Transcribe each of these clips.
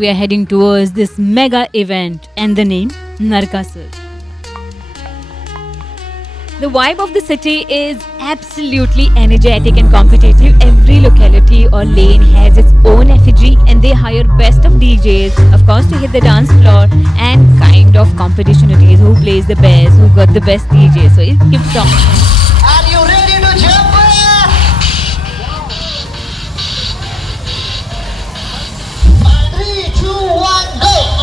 we are heading towards this mega event and the name Narkasur. The vibe of the city is absolutely energetic and competitive. Every locality or lane has its own effigy and they hire best of DJs, of course, to hit the dance floor, and kind of competition it is who plays the best, who got the best DJ. So it keeps on. Are you ready to jump? 3, 2, 1, go!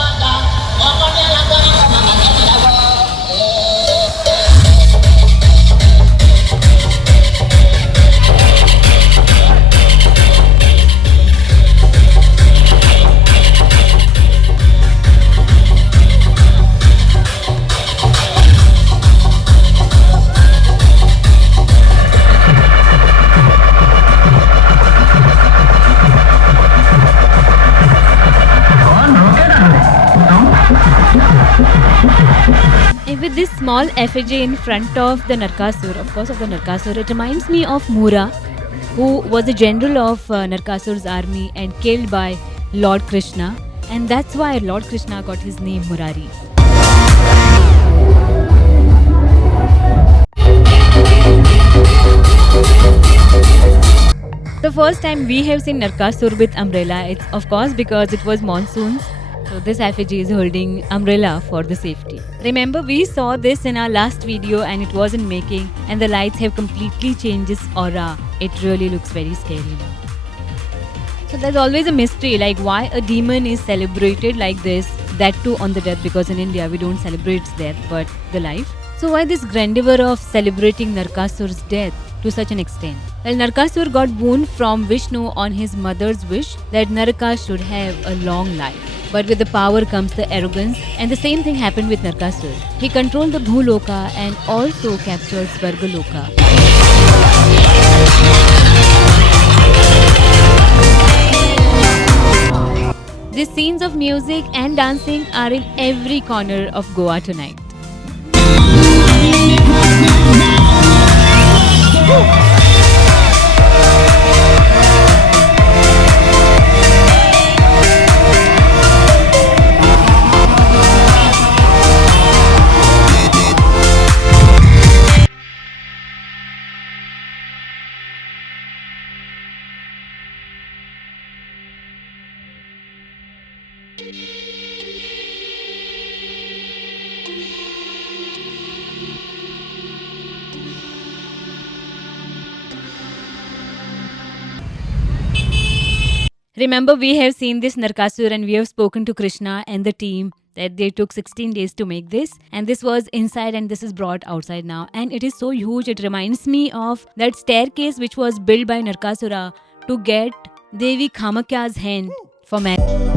And with this small effigy in front of the Narkasur, of course, of the Narkasur, it reminds me of Mura, who was the general of Narkasur's army and killed by Lord Krishna, and that's why Lord Krishna got his name Murari. The first time we have seen Narkasur with umbrella, it's of course because it was monsoons. So this effigy is holding umbrella for the safety. Remember, we saw this in our last video and it was in making, and the lights have completely changed its aura. It really looks very scary now. So there's always a mystery, like why a demon is celebrated like this, that too on the death, because in India we don't celebrate death but the life. So why this grandeur of celebrating Narkasur's death to such an extent? Well, Narkasur got boon from Vishnu on his mother's wish that Naraka should have a long life. But with the power comes the arrogance, and the same thing happened with Narkasur. He controlled the Bhuloka and also captured Svargaloka. These scenes of music and dancing are in every corner of Goa tonight. Remember, we have seen this Narkasur and we have spoken to Krishna and the team that they took 16 days to make this, and this was inside and this is brought outside now, and it is so huge. It reminds me of that staircase which was built by Narkasura to get Devi Kamakya's hand for marriage.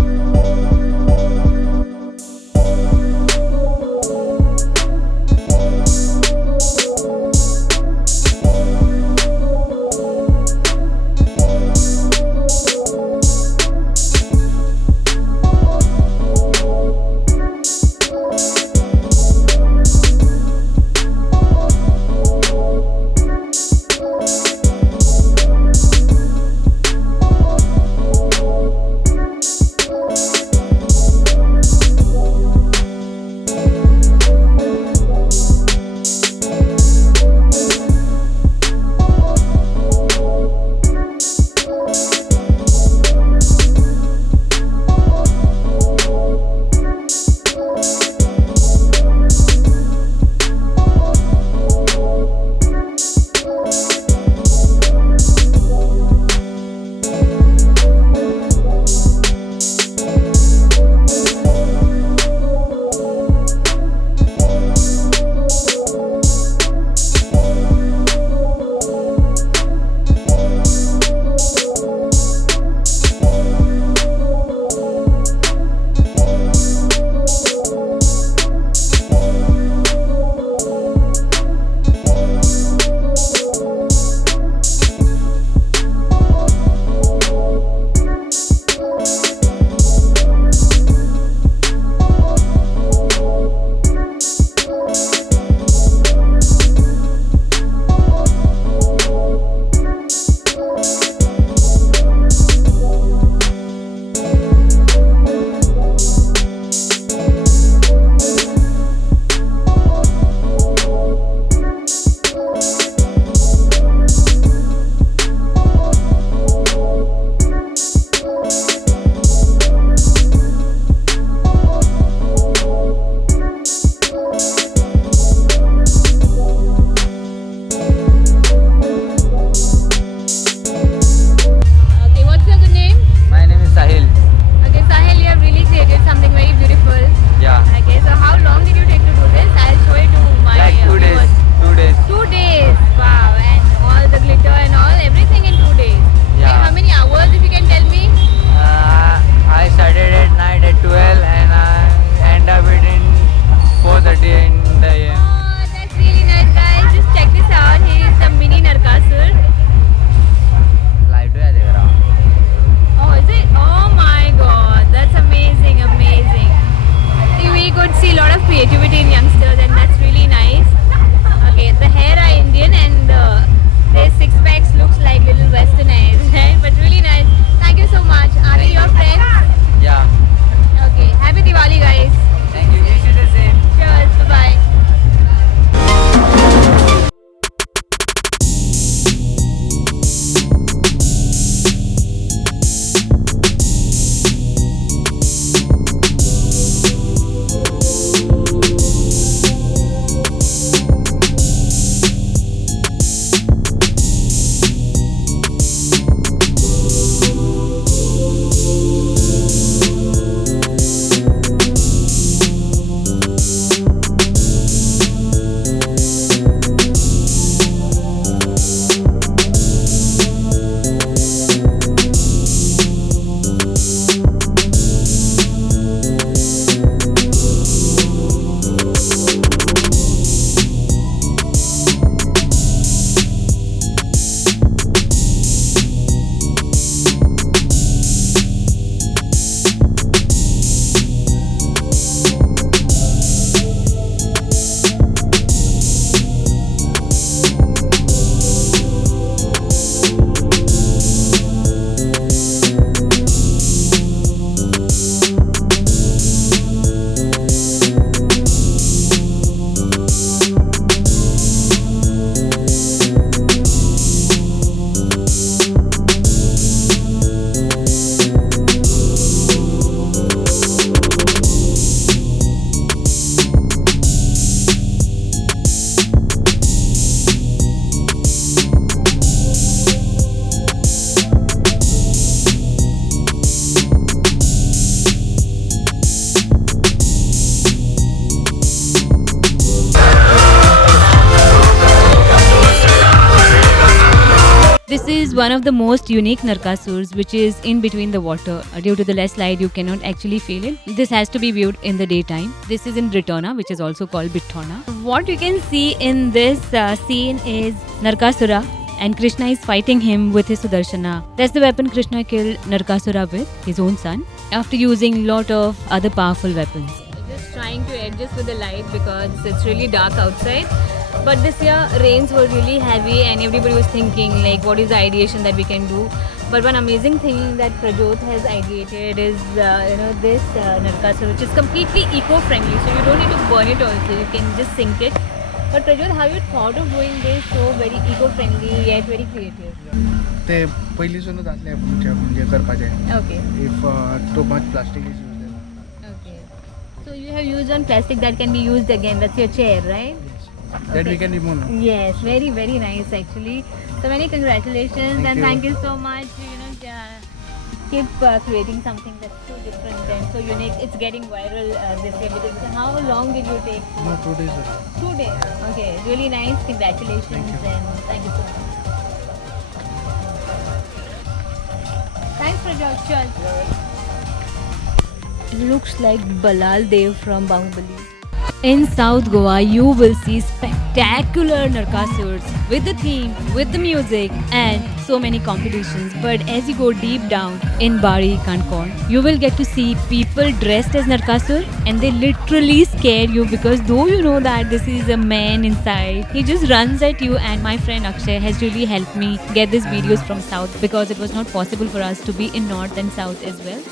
This is one of the most unique Narkasurs, which is in between the water. Due to the less light, you cannot actually feel it. This has to be viewed in the daytime. This is in Britona, which is also called Bittona. What you can see in this scene is Narkasura, and Krishna is fighting him with his Sudarshana. That's the weapon Krishna killed Narkasura with, his own son, after using lot of other powerful weapons. Just trying to adjust with the light because it's really dark outside. But this year rains were really heavy and everybody was thinking like what is the ideation that we can do. But one amazing thing that Prajot has ideated is this Narkasura, which is completely eco-friendly. So you don't need to burn it also, you can just sink it. But Prajot, how you thought of doing this so very eco-friendly yet very creative? ते पहिलीसूनच असले म्हणजे करपाचे Okay. If too much plastic is used Okay. So you have used on plastic that can be used again. That's your chair, right? that we can remove. Yes, very very nice actually. So many congratulations and thank you so much. Keep creating something that's so different and so unique. It's getting viral this year. Because how long did you take? No, 2 days ago. 2 days. Okay, really nice. Congratulations and thank you so much. Thanks for your church. It looks like Balal Dev from Bahubali. In South Goa, you will see spectacular Narkasurs with the theme, with the music, and so many competitions. But as you go deep down in Bari Kankon, you will get to see people dressed as Narkasur, and they literally scare you because though you know that this is a man inside, he just runs at you. And my friend Akshay has really helped me get these videos from South because it was not possible for us to be in North and South as well.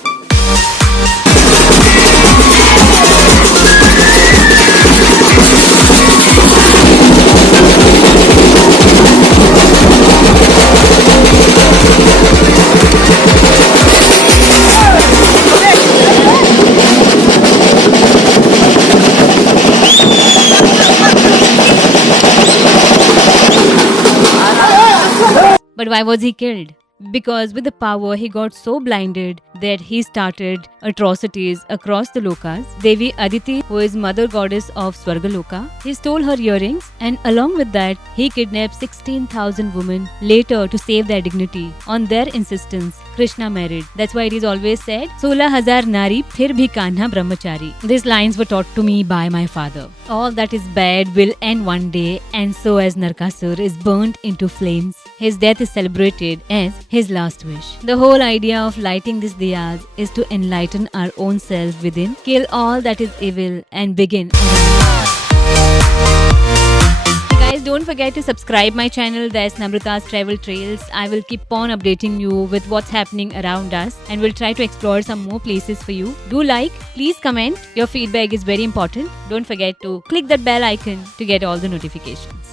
But why was he killed? Because with the power he got so blinded that he started atrocities across the lokas. Devi Aditi, who is mother goddess of Swargaloka, he stole her earrings, and along with that he kidnapped 16,000 women later to save their dignity. On their insistence, Krishna married. That's why it is always said, 16,000 nari phir bhi kanha brahmachari. These lines were taught to me by my father. All that is bad will end one day, and so as Narkasur is burnt into flames, his death is celebrated as his last wish. The whole idea of lighting these diyas is to enlighten our own self within, kill all that is evil, and begin. Guys, don't forget to subscribe my channel. That's Namrata's Travel Trails. I will keep on updating you with what's happening around us, and we'll try to explore some more places for you. Do like, please comment. Your feedback is very important. Don't forget to click that bell icon to get all the notifications.